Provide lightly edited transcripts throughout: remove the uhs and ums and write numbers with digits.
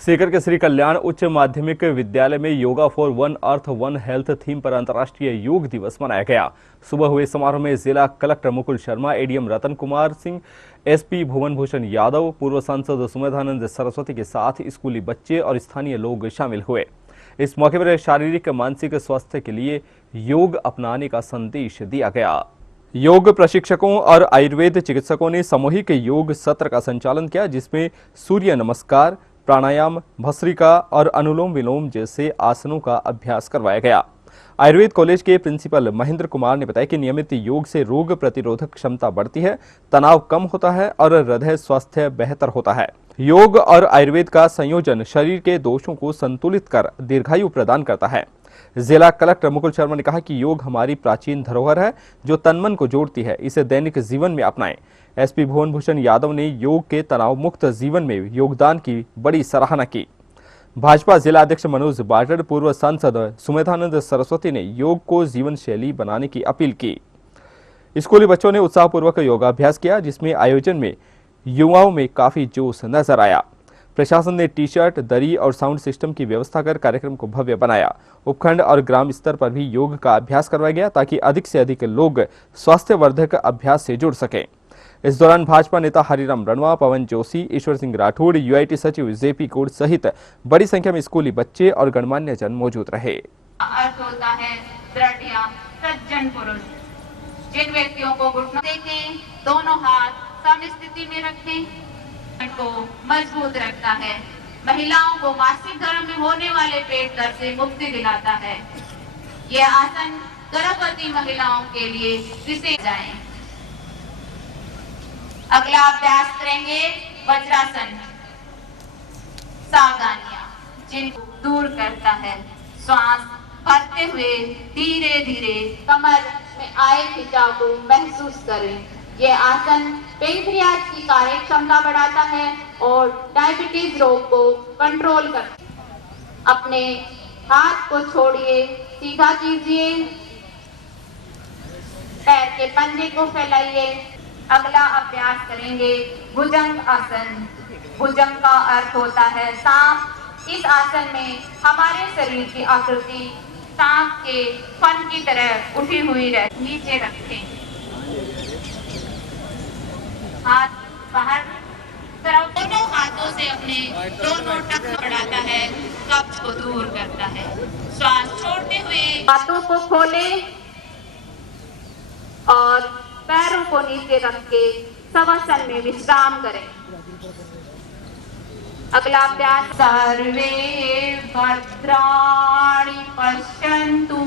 सीकर के श्री कल्याण उच्च माध्यमिक विद्यालय में yoga for one earth one health theme पर अंतर्राष्ट्रीय योग दिवस मनाया गया। सुबह हुए समारोह में जिला collector Mukul Sharma, ADM Ratan Kumar Singh, SP भुवन भूषण यादव, पूर्व सांसद सुमेधानंद सरस्वती के साथ स्कूली बच्चे और स्थानीय लोग शामिल हुए। इस मौके पर शारीरिक मानसिक स्वास्थ्य के लिए योग अपनाने का संदेश दिया गया। योग प्रशिक्षकों और आयुर्वेद चिकित्सकों ने सामूहिक योग सत्र का संचालन किया, जिसमें सूर्य नमस्कार, प्राणायाम, भस्त्रिका और अनुलोम विलोम जैसे आसनों का अभ्यास करवाया गया। आयुर्वेद कॉलेज के प्रिंसिपल महेंद्र कुमार ने बताया कि नियमित योग से रोग प्रतिरोधक क्षमता बढ़ती है, तनाव कम होता है और हृदय स्वास्थ्य बेहतर होता है। योग और आयुर्वेद का संयोजन शरीर के दोषों को संतुलित कर दीर्घायु प्रदान करता है। जिला कलेक्टर मुकुल शर्मा ने कहा कि योग हमारी प्राचीन धरोहर है जो तन मन को जोड़ती है, इसे दैनिक जीवन में अपनाएं। एसपी भुवन भूषण यादव ने योग के तनाव मुक्त जीवन में योगदान की बड़ी सराहना की। भाजपा जिला अध्यक्ष मनोज बाटड़, पूर्व सांसद सुमेधानंद सरस्वती ने योग को जीवन शैली बनाने की अपील की। स्कूली बच्चों ने उत्साहपूर्वक योगाभ्यास किया, जिसमें आयोजन में युवाओं में काफी जोश नजर आया। प्रशासन ने टी शर्ट, दरी और साउंड सिस्टम की व्यवस्था कर कार्यक्रम को भव्य बनाया। उपखंड और ग्राम स्तर पर भी योग का अभ्यास करवाया गया ताकि अधिक से अधिक लोग स्वास्थ्यवर्धक अभ्यास से जुड़ सकें। इस दौरान भाजपा नेता हरिराम रणवा, पवन जोशी, ईश्वर सिंह राठौड़, यूआईटी सचिव जेपी कोड सहित बड़ी संख्या में स्कूली बच्चे और गणमान्य जन मौजूद रहे। अर्थ होता है दृढ़ या सज्जन पुरुष। जिन व्यक्तियों को घुटनों देखें, दोनों हाथ समस्थिति में रखें, को मजबूत रखता है। महिलाओं को मासिक धर्म में होने वाले पेट दर्द से मुक्ति दिलाता है। यह आसन गर्भवती महिलाओं के लिए विशेष जाए। अगला अभ्यास करेंगे वज्रासन। सावधानियां जिनको दूर करता है। श्वास भरते हुए धीरे धीरे कमर में आए खिंचाव को महसूस करें। यह आसन पेनक्रियाज की कार्य क्षमता बढ़ाता है और डायबिटीज रोग को कंट्रोल करता है। अपने हाथ को छोड़िए, सीधा कीजिए, पैर के पंजे को फैलाइए। अगला अभ्यास करेंगे भुजंग आसन। भुजंग का अर्थ होता है सांप। इस आसन में हमारे शरीर की आकृति सांप के फन की तरह उठी हुई रहती। नीचे रखें, हाथ बाहर तरफ, दोनों हाथों से अपने दोनों टखने बढ़ाता है, कब्ज को दूर करता है। श्वास छोड़ते हुए हाथों को खोलें और पैरों को नीचे रख के शवासन में विश्राम करें। अगला अभ्यास सर्वे भद्राणि पश्यन्तु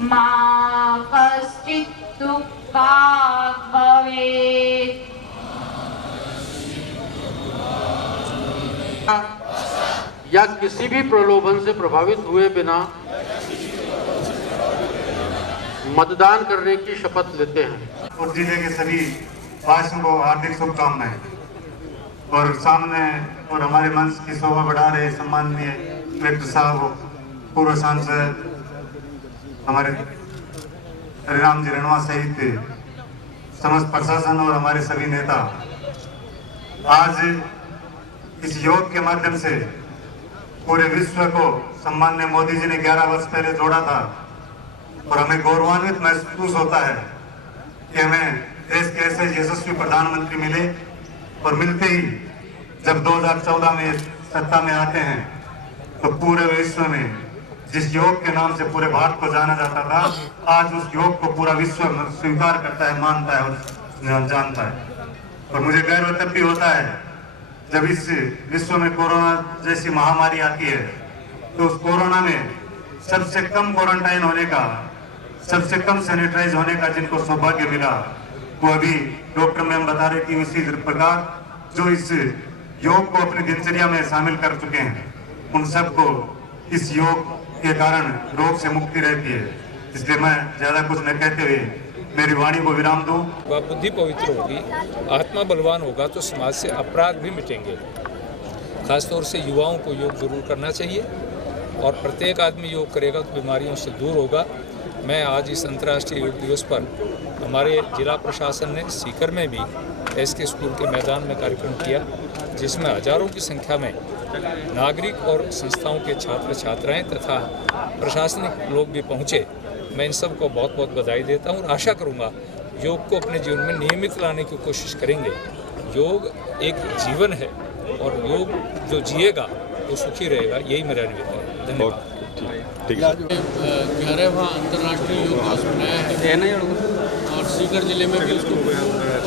मा कश्चित् दुःखात् भवेत्। या किसी भी प्रलोभन से प्रभावित हुए बिना मतदान करने की शपथ लेते हैं। और जिले के सभी वासियों को हार्दिक शुभकामनाएं। और सामने और हमारे मंच की शोभा बढ़ा रहे सम्माननीय कलेक्टर साहब, पूर्व सांसद हमारे हरिराम जी रणवा सहित समस्त प्रशासन और हमारे सभी नेता आज इस योग के माध्यम से पूरे विश्व को सम्माननीय मोदी जी ने 11 वर्ष पहले जोड़ा था। और हमें गौरवान्वित महसूस होता है कि हमें देश के ऐसे यशस्वी प्रधानमंत्री मिले। और मिलते ही जब 2014 में सत्ता में आते हैं तो पूरे विश्व में जिस योग के नाम से पूरे भारत को जाना जाता था, आज उस योग को पूरा विश्व स्वीकार करता है, मानता है और जानता है। और मुझे गर्व तब भी होता है जब इस विश्व में कोरोना जैसी महामारी आती है तो उस कोरोना में सबसे कम क्वारंटाइन होने का, सबसे कम सैनिटाइज होने का जिनको सौभाग्य मिला, वो अभी डॉक्टर मैम बता रही थी, उसी प्रकार जो इस योग को अपनी दिनचर्या में शामिल कर चुके हैं, उन सबको इस योग के कारण रोग से मुक्ति रहती है। इसलिए मैं ज्यादा कुछ न कहते हुए मेरी वाणी को विराम दूं। बुद्धि पवित्र होगी, आत्मा बलवान होगा तो समाज से अपराध भी मिटेंगे। खासतौर से युवाओं को योग जरूर करना चाहिए और प्रत्येक आदमी योग करेगा तो बीमारियों से दूर होगा। मैं आज इस अंतर्राष्ट्रीय योग दिवस पर हमारे जिला प्रशासन ने सीकर में भी एसके स्कूल के मैदान में कार्यक्रम किया, जिसमें हजारों की संख्या में नागरिक और संस्थाओं के छात्र छात्राएं तथा प्रशासनिक लोग भी पहुंचे। मैं इन सब को बहुत बहुत बधाई देता हूं और आशा करूंगा योग को अपने जीवन में नियमित लाने की कोशिश करेंगे। योग एक जीवन है और योग जो जिएगा वो सुखी रहेगा, यही मेरा निवेदन है। धन्यवाद। 11वां अंतर्राष्ट्रीय योग दिवस मनाया है और सीकर जिले में भी उसको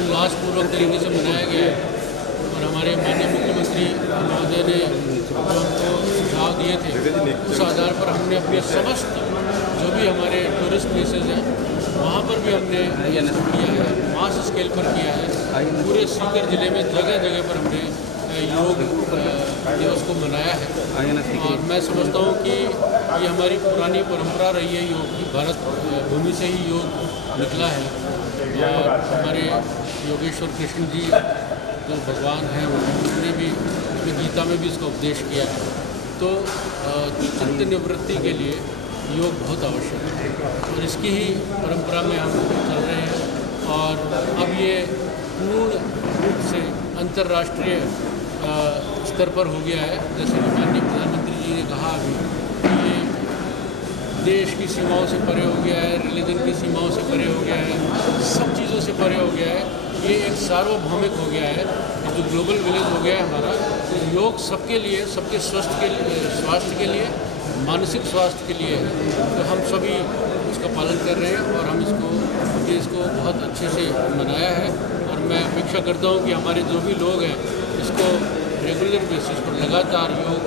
उल्लासपूर्वक तरीके से मनाया गया है। और हमारे माननीय मुख्यमंत्री महोदय ने जो हमको सुझाव दिए थे, उस आधार पर हमने अपने समस्त जो भी हमारे टूरिस्ट प्लेसेस हैं वहाँ पर भी हमने ये किया है, मास स्केल पर किया है। पूरे सीकर जिले में जगह जगह पर हमने योग दिवस को मनाया है। और मैं समझता हूँ कि ये हमारी पुरानी परंपरा रही है योग की, भारत भूमि से ही योग निकला है। और हमारे योगेश्वर कृष्ण जी जो भगवान हैं उन्होंने भी गीता में भी इसका उपदेश किया है। तो चित्त निवृत्ति के लिए योग बहुत आवश्यक है और इसकी ही परंपरा में हम चल रहे हैं। और अब ये पूर्ण रूप से अंतर्राष्ट्रीय स्तर पर हो गया है। जैसे कि माननीय प्रधानमंत्री जी ने कहा अभी कि ये देश की सीमाओं से परे हो गया है, रिलीजन की सीमाओं से परे हो गया है, सब चीज़ों से परे हो गया है। ये एक सार्वभौमिक हो गया है, जो ग्लोबल विलेज हो गया है हमारा। तो योग सबके लिए, सबके स्वास्थ्य के लिए, मानसिक स्वास्थ्य के लिए है। तो हम सभी उसका पालन कर रहे हैं और हम इसको बहुत अच्छे से मनाया है। और मैं अपेक्षा करता हूँ कि हमारे जो भी लोग हैं इसको रेगुलर बेसिस पर लगातार योग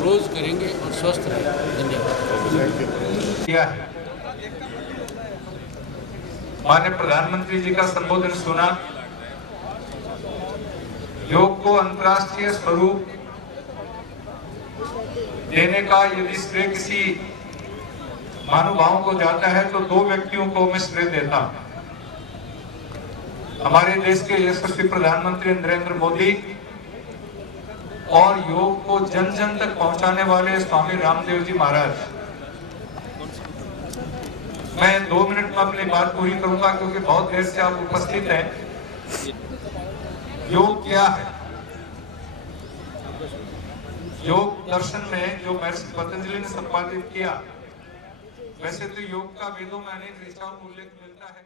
रोज़ करेंगे और स्वस्थ रहेंगे। धन्यवाद। माननीय प्रधानमंत्री जी का संबोधन सुना। योग को अंतर्राष्ट्रीय स्वरूप देने का यदि श्रेय किसी महानुभावों को जाता है तो दो व्यक्तियों को मैं श्रेय देता हूं। हमारे देश के यशस्वी प्रधानमंत्री नरेंद्र मोदी और योग को जन जन तक पहुंचाने वाले स्वामी रामदेव जी महाराज। मैं 2 मिनट में अपनी बात पूरी करूंगा क्योंकि बहुत देर से आप उपस्थित हैं। योग क्या है? योग दर्शन में जो महर्षि पतंजलि ने संपादित किया, वैसे तो योग का वेदों में अनेक ऋचाओं का उल्लेख मिलता है।